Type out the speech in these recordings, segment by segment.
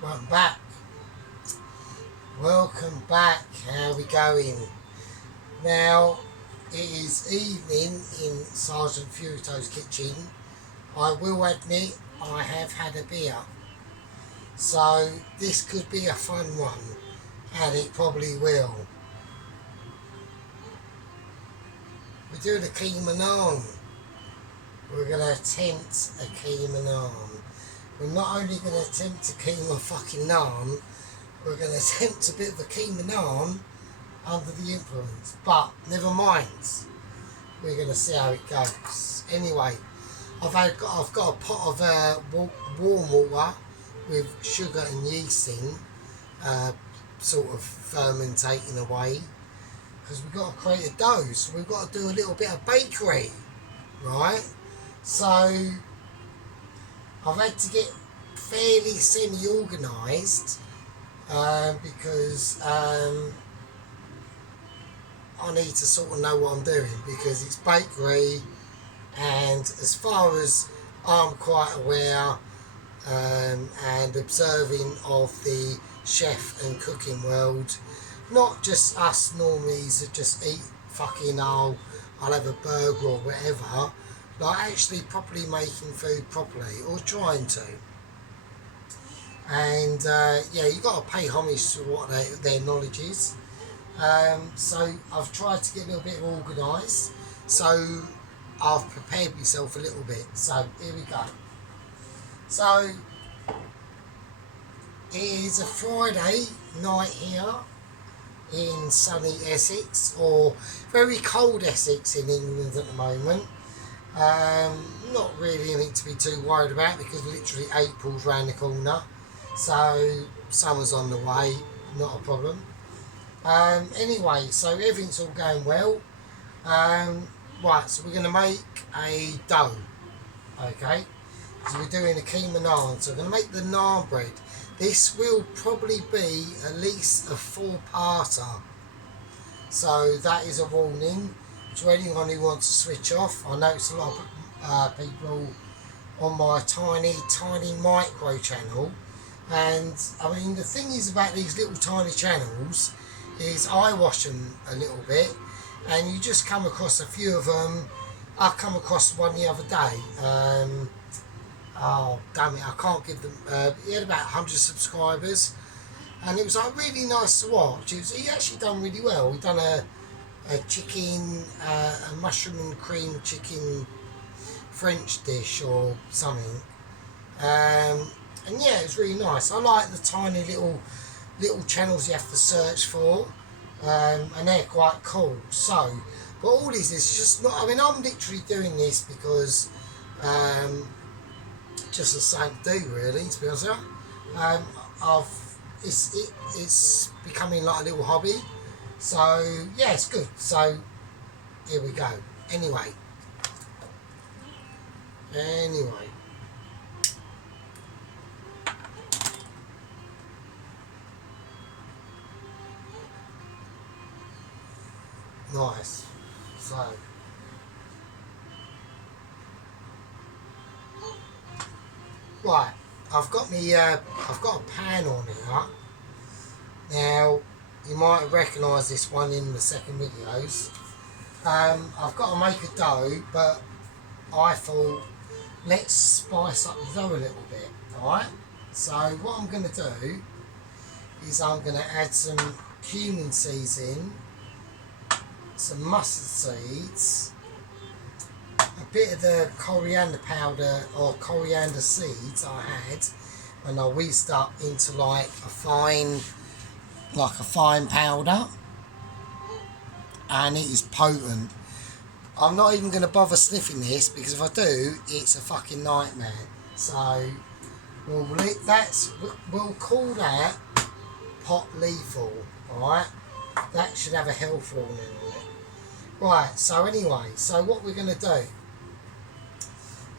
Welcome back. Welcome back. How are we going? Now, it is evening in Sergeant Furito's kitchen. I will admit I have had a beer. So this could be a fun one. And it probably will. We're doing a Keema naan. We're going to attempt a Keema naan. We're not only going to attempt a Keema fucking naan, we're going to attempt a bit of a Keema naan under the influence. But never mind. We're going to see how it goes. Anyway, I've got a pot of warm water with sugar and yeast in, sort of fermentating away, because we've got to create a dough, so we've got to do a little bit of bakery, right? So I've had to get fairly semi-organised because I need to sort of know what I'm doing, because it's bakery, and as far as I'm quite aware and observing of the chef and cooking world, not just us normies that just eat fucking I'll have a burger or whatever, like actually properly making food properly, or trying to. And yeah, you've got to pay homage to what their knowledge is. So I've tried to get a little bit organised, so I've prepared myself a little bit. So here we go. So it is a Friday night here in sunny Essex, or very cold Essex in England at the moment. Not really anything to be too worried about, because literally April's round the corner, so summer's on the way, not a problem. Anyway, so everything's all going well. Right, so we're going to make a dough, okay? So we're doing a Keema naan, so we're going to make the naan bread. This will probably be at least a 4-parter, so that is a warning to anyone who wants to switch off. I notice a lot of people on my tiny micro channel, and I mean the thing is about these little tiny channels is I watch them a little bit, and you just come across a few of them. I come across one the other day. Oh damn it, I can't give them. He had about 100 subscribers, and it was like really nice to watch. He actually done really well. He done a chicken, a mushroom and cream chicken French dish or something. And yeah, it was really nice. I like the tiny little channels you have to search for, and they're quite cool. So, but all this is just not. I mean, I'm literally doing this because just the same to do, really, to be honest with you. It's becoming like a little hobby. So yeah, it's good. So here we go. Anyway. Nice. So right, I've got a pan on here. Now you might recognise this one in the second videos. I've got to make a dough, but I thought let's spice up the dough a little bit. Alright, so what I'm going to do is I'm going to add some cumin seeds in, some mustard seeds, a bit of the coriander powder or coriander seeds I had, and I whizzed up into like a fine powder, and it is potent. I'm not even going to bother sniffing this, because if I do, it's a fucking nightmare. So we'll call that pot lethal. Alright, that should have a health warning on it. Right, so anyway, so what we're going to do,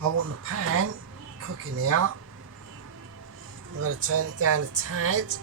I want the pan cooking out. I'm going to turn it down a tad.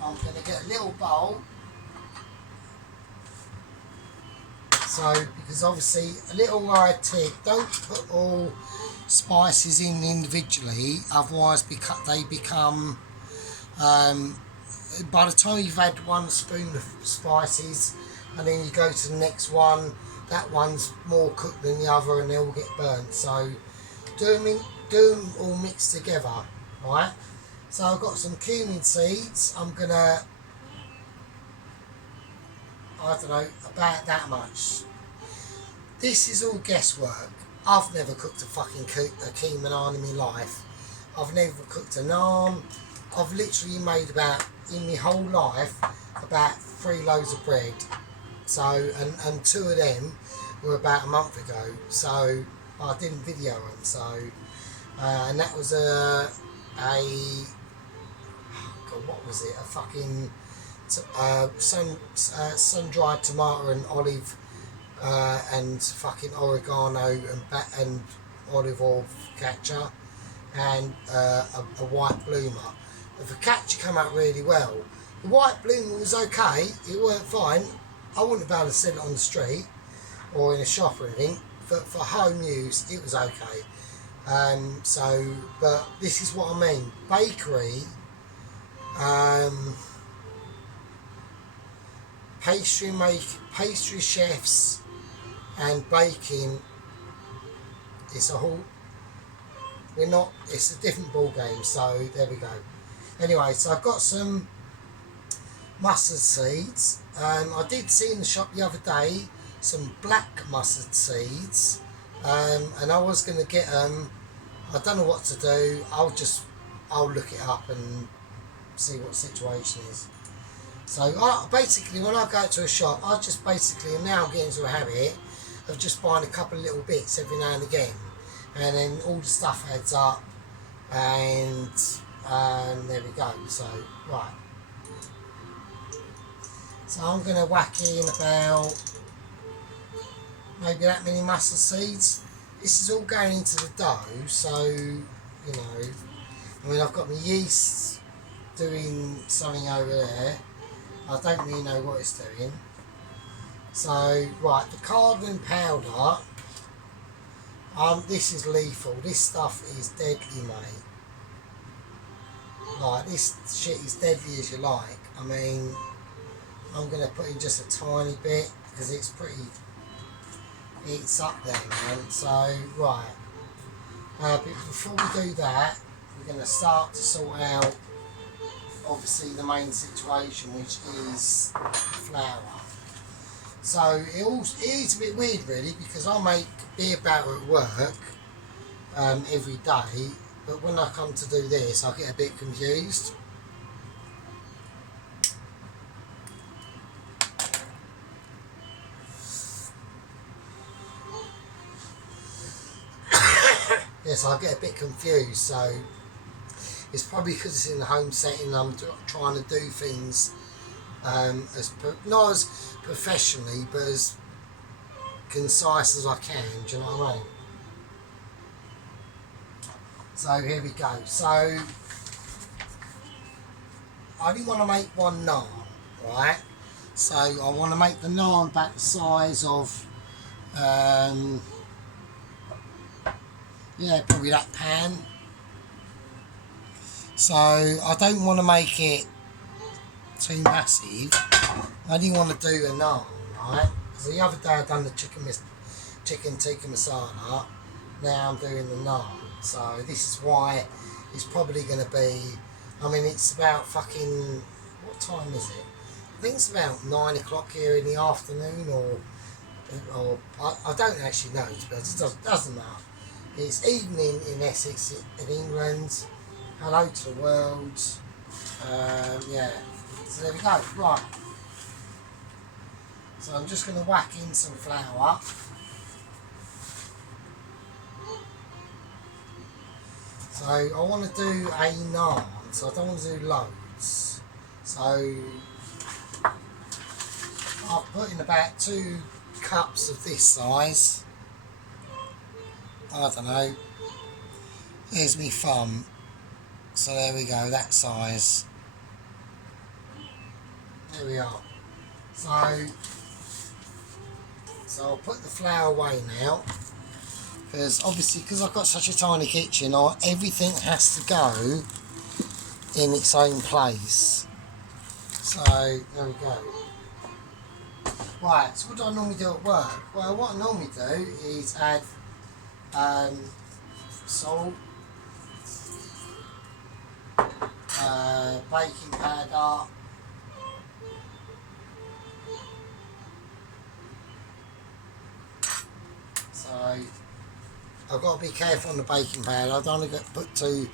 I'm going to get a little bowl. So, because obviously a little tip, don't put all spices in individually, otherwise they become, um, by the time you've had one spoon of spices and then you go to the next one, that one's more cooked than the other and they'll get burnt. So do them all mixed together, right? So I've got some cumin seeds. I'm gonna, I don't know, about that much. This is all guesswork. I've never cooked a fucking keema naan in my life. I've never cooked a naan. I've literally made about, in my whole life, about 3 loaves of bread. So, and 2 of them were about a month ago. So, I didn't video them. So, and that was God, what was it? A fucking sun-dried tomato and olive and fucking oregano and olive oil focaccia and a white bloomer. The focaccia came out really well. The white bloomer was okay. It weren't fine. I wouldn't be able to sell it on the street or in a shop or anything. For home use, it was okay. So, but this is what I mean. Bakery, pastry chefs, and baking. It's a whole. It's a different ball game. So there we go. Anyway, so I've got some mustard seeds. I did see in the shop the other day some black mustard seeds. And I was going to get them. I don't know what to do. I'll look it up and see what the situation is. So basically, when I go to a shop, I just basically now get into a habit of just buying a couple of little bits every now and again, and then all the stuff adds up, and there we go. So right. So I'm going to whack in about maybe that many mustard seeds. This is all going into the dough, so, you know, I mean, I've got my yeast doing something over there. I don't really know what it's doing. So, right, the cardamom powder, this is lethal. This stuff is deadly, mate. Like, this shit is deadly as you like. I mean, I'm going to put in just a tiny bit because it's up there, man. So, right. But before we do that, we're going to start to sort out, obviously, the main situation, which is flour. So, it is a bit weird, really, because I make beer batter at work every day, but when I come to do this, I get a bit confused. Yes, I get a bit confused, so it's probably because it's in the home setting. I'm trying to do things not as professionally, but as concise as I can. Do you know what I mean? So here we go. So I only want to make one naan, right? So I want to make the naan about the size of yeah, probably that pan. So I don't want to make it too massive. I only want to do a naan, right? Because the other day I done the chicken tikka masala. Now I'm doing the naan. So this is why it's probably going to be. I mean, it's about fucking. What time is it? I think it's about 9 o'clock here in the afternoon, or I don't actually know, but it doesn't matter. It's evening in Essex, in England. Hello to the world. Yeah. So there we go. Right. So I'm just going to whack in some flour. So I want to do a naan, so I don't want to do loads. So I'll put in about 2 cups of this size. I don't know. There's me thumb. So there we go, that size. There we are. So I'll put the flour away now. Because obviously, because I've got such a tiny kitchen, everything has to go in its own place. So there we go. Right, so what do I normally do at work? Well, what I normally do is add salt, baking powder, so I've got to be careful on the baking powder. I don't want to put too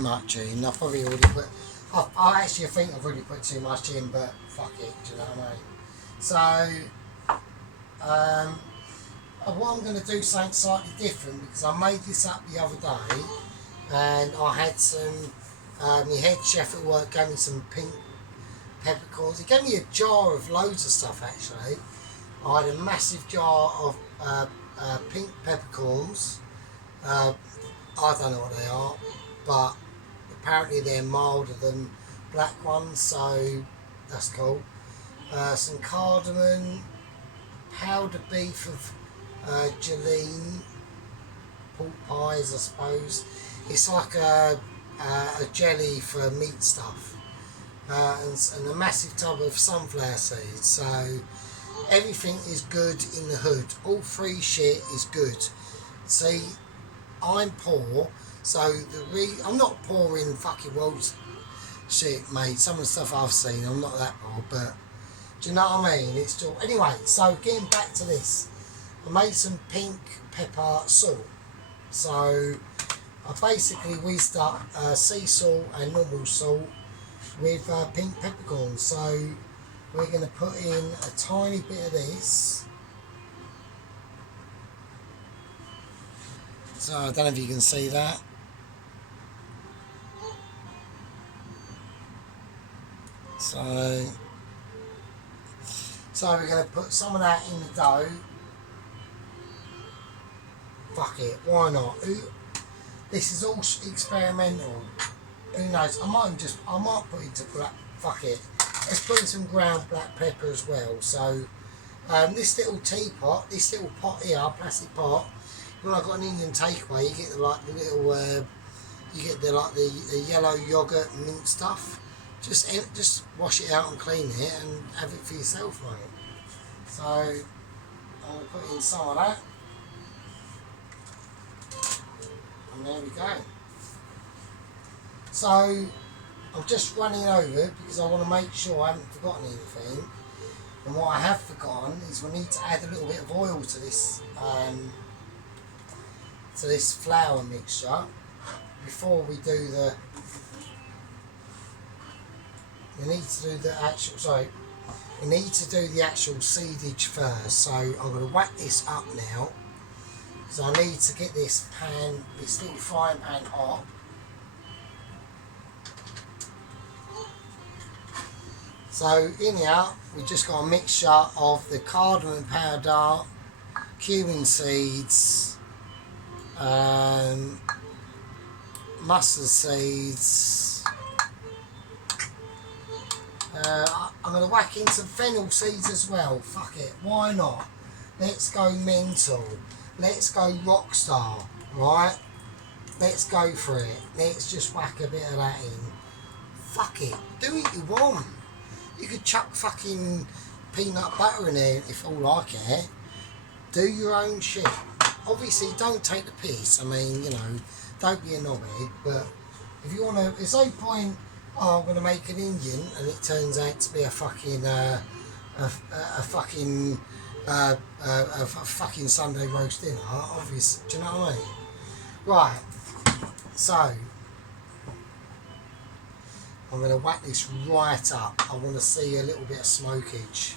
much in. I've probably already put, I actually think I've already put too much in, but fuck it, do you know what I mean? So what I'm going to do something slightly different, because I made this up the other day and I had some, my head chef at work gave me some pink peppercorns. He gave me a jar of loads of stuff actually. I had a massive jar of pink peppercorns. I don't know what they are, but apparently they're milder than black ones, so that's cool. Some cardamom, powdered beef of Geleen, pork pies I suppose. It's like a jelly for meat stuff, and a massive tub of sunflower seeds. So everything is good in the hood. All free shit is good. See, I'm poor, so I'm not poor in fucking world shit, mate. Some of the stuff I've seen, I'm not that poor, but do you know what I mean? It's still anyway. So getting back to this, I made some pink pepper salt. So I basically whizzed up sea salt and normal salt with pink peppercorns. So we're going to put in a tiny bit of this. So I don't know if you can see that. So we're going to put some of that in the dough. Fuck it, why not? This is all experimental. Who knows? I might put it to black. Fuck it. Let's put in some ground black pepper as well. So this little teapot, this little pot here, plastic pot. When I've got an Indian takeaway, you get the little, you get the yellow yogurt mint stuff. Just wash it out and clean it and have it for yourself, mate. So I'm gonna put in some of that, and there we go. So I'm just running over because I want to make sure I haven't forgotten anything. And what I have forgotten is we need to add a little bit of oil to this flour mixture before we do the. We need to do the actual seedage first. So I'm going to whack this up now because I need to get this little frying pan hot. So in here we just got a mixture of the cardamom powder, cumin seeds, mustard seeds. I'm going to whack in some fennel seeds as well. Fuck it, why not? Let's go mental. Let's go rock star, right? Let's go for it. Let's just whack a bit of that in. Fuck it, do what you want. You could chuck fucking peanut butter in there if all I care. Do your own shit. Obviously, don't take the piss. I mean, you know, don't be a knobhead. But if you want to, there's no point. Oh, I'm going to make an Indian, and it turns out to be a fucking fucking Sunday roast dinner. Obviously, do you know what I mean? Right. So I'm going to whack this right up. I want to see a little bit of smokage.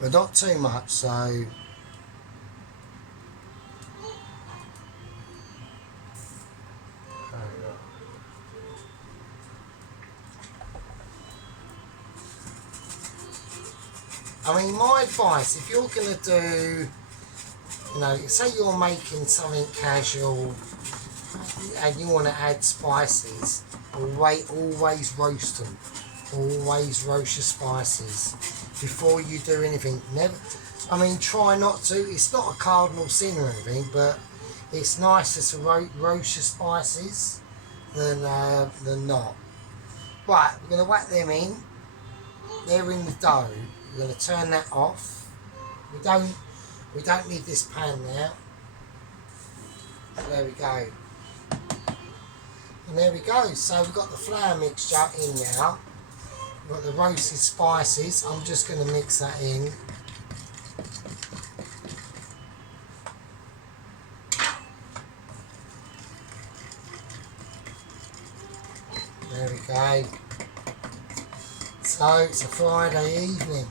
But not too much, so I mean, my advice, if you're going to do, you know, say you're making something casual and you want to add spices, always roast them. Always roast your spices before you do anything. Never, I mean, try not to. It's not a cardinal sin or anything, but it's nicer to roast your spices than not. Right, we're going to whack them in. They're in the dough. We're going to turn that off. We don't need this pan now. So there we go. And there we go. So we've got the flour mixture in now. We've got the roasted spices. I'm just going to mix that in. There we go. So it's a Friday evening.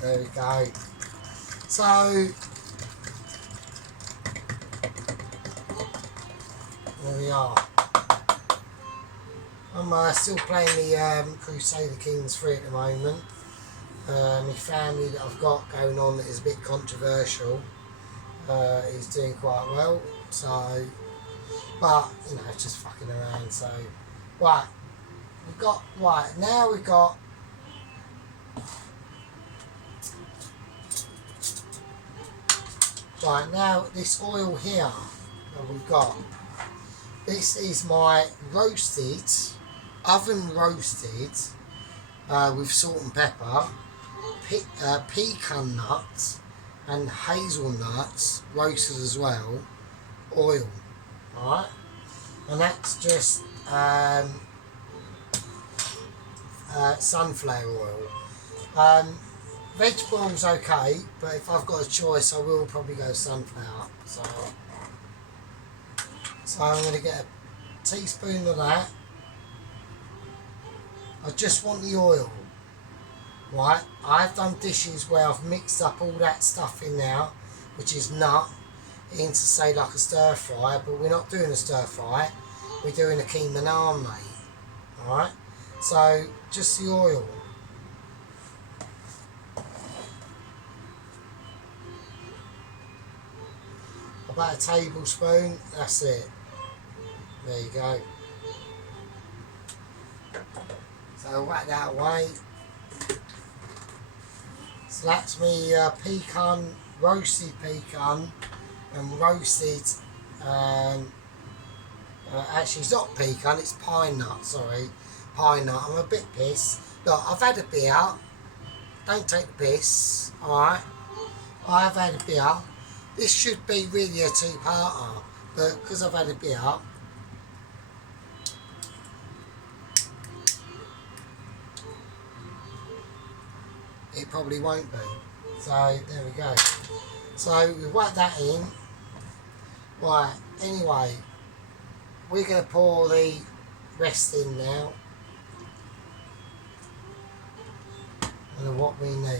There we go. So there we are. I'm still playing the Crusader Kings 3 at the moment. My family that I've got going on that is a bit controversial is doing quite well. So, but you know, it's just fucking around. So, right, now we've got. Right, now this oil here that we've got, this is my roasted, oven roasted, with salt and pepper, pecan nuts and hazelnuts, roasted as well, oil, alright? And that's just sunflower oil. Vegetables okay, but if I've got a choice, I will probably go sunflower. So I'm going to get a teaspoon of that. I just want the oil, right? I've done dishes where I've mixed up all that stuff in now, which is nut, into say like a stir fry, but we're not doing a stir fry. We're doing a Keema naan, mate. Alright? So just the oil. About a tablespoon, that's it. There you go. So whack that away. So that's me pecan, roasted pecan and roasted, actually it's not pecan, it's pine nut, sorry. Pine nut, I'm a bit pissed. Look, I've had a beer, don't take the piss, alright? I've had a beer. This should be really a two-parter, but because I've had a beer, it probably won't be. So there we go. So we've whacked that in. Right, anyway, we're going to pour the rest in now. And what we need.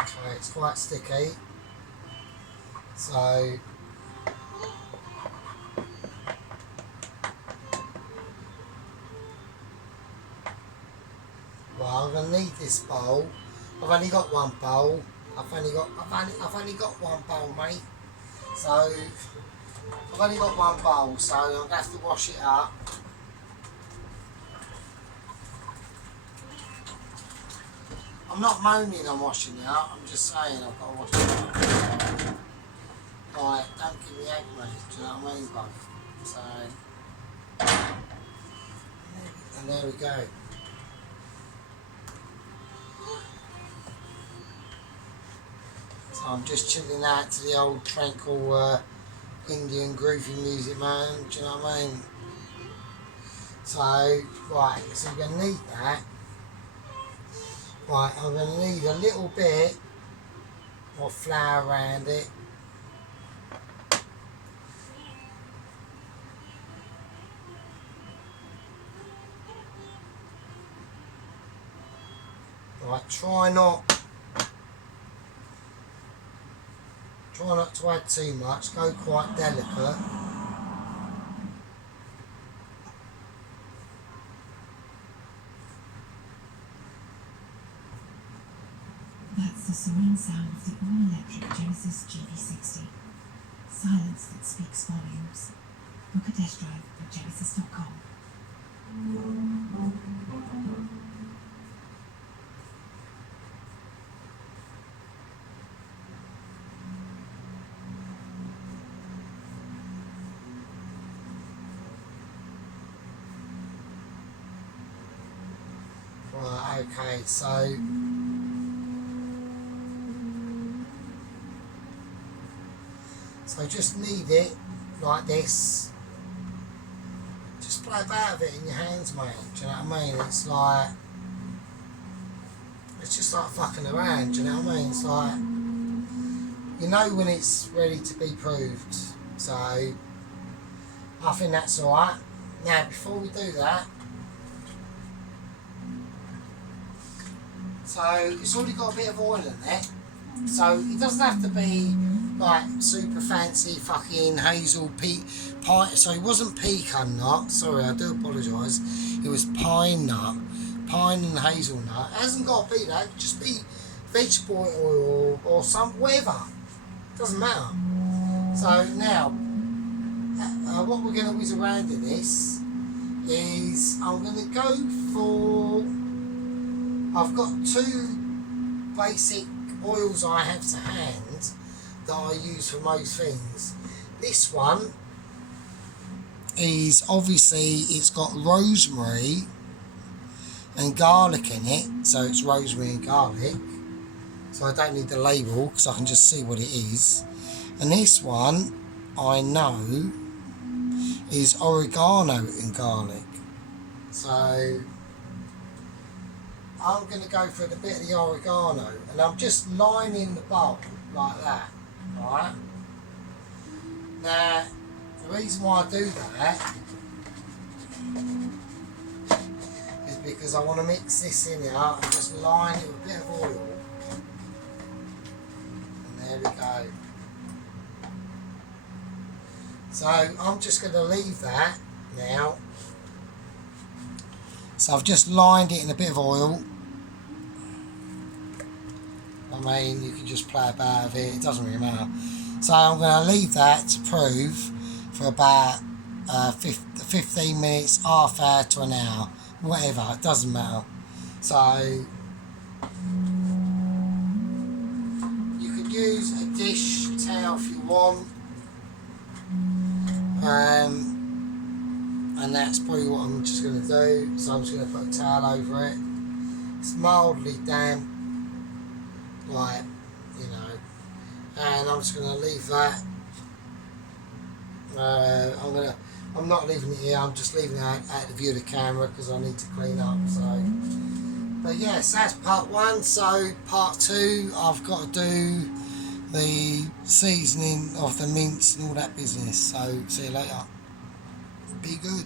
Okay, it's quite sticky, so well, I'm going to need this bowl. I've only got one bowl. I've only got one bowl, mate. So I've only got one bowl, so I'm going to have to wash it up. I'm not moaning I'm washing it up, I'm just saying I've got to wash it up. Right, don't give me egg, mate, do you know what I mean, bud? So, and there we go. So I'm just chilling out to the old tranquil Indian groovy music, man, do you know what I mean? So, right, so I'm going to need that. Right, I'm going to need a little bit of flour around it. Right, try not to add too much, go quite delicate. That's the serene sound of the all-electric Genesis GV60. Silence that speaks volumes. Book a test drive at genesis.com. Right, okay, so just knead it like this. Just play about with it in your hands, mate. Do you know what I mean? It's just like fucking around. Do you know what I mean? It's like, you know when it's ready to be proved. So I think that's alright. Now before we do that, so it's already got a bit of oil in there. So it doesn't have to be like super fancy fucking hazel pine. So it wasn't pecan nut. Sorry, I do apologise. It was pine nut, pine and hazelnut. It hasn't got to be that. It could just be vegetable oil or some whatever. Doesn't matter. So now, what we're going to whiz around in this is I'm going to go for. I've got two basic oils I have to hand that I use for most things. This one is obviously, it's got rosemary and garlic in it, so it's rosemary and garlic, so I don't need the label because I can just see what it is. And this one I know is oregano and garlic, so I'm going to go for a bit of the oregano, and I'm just lining the bowl like that, right? Now, the reason why I do that is because I want to mix this in here and just line it with a bit of oil. And there we go. So I'm just going to leave that now. So I've just lined it in a bit of oil. I mean, you can just play about with it, it doesn't really matter. So I'm going to leave that to prove for about 15 minutes, half hour to an hour, whatever, it doesn't matter. So you could use a dish towel if you want, and that's probably what I'm just going to do. So I'm just going to put a towel over it. It's mildly damp, like, you know, and I'm just going to leave that. I'm not leaving it here, I'm just leaving it out the view of the camera because I need to clean up. So, but yes, that's part one. So part two, I've got to do the seasoning of the mince and all that business. So see you later. Be good.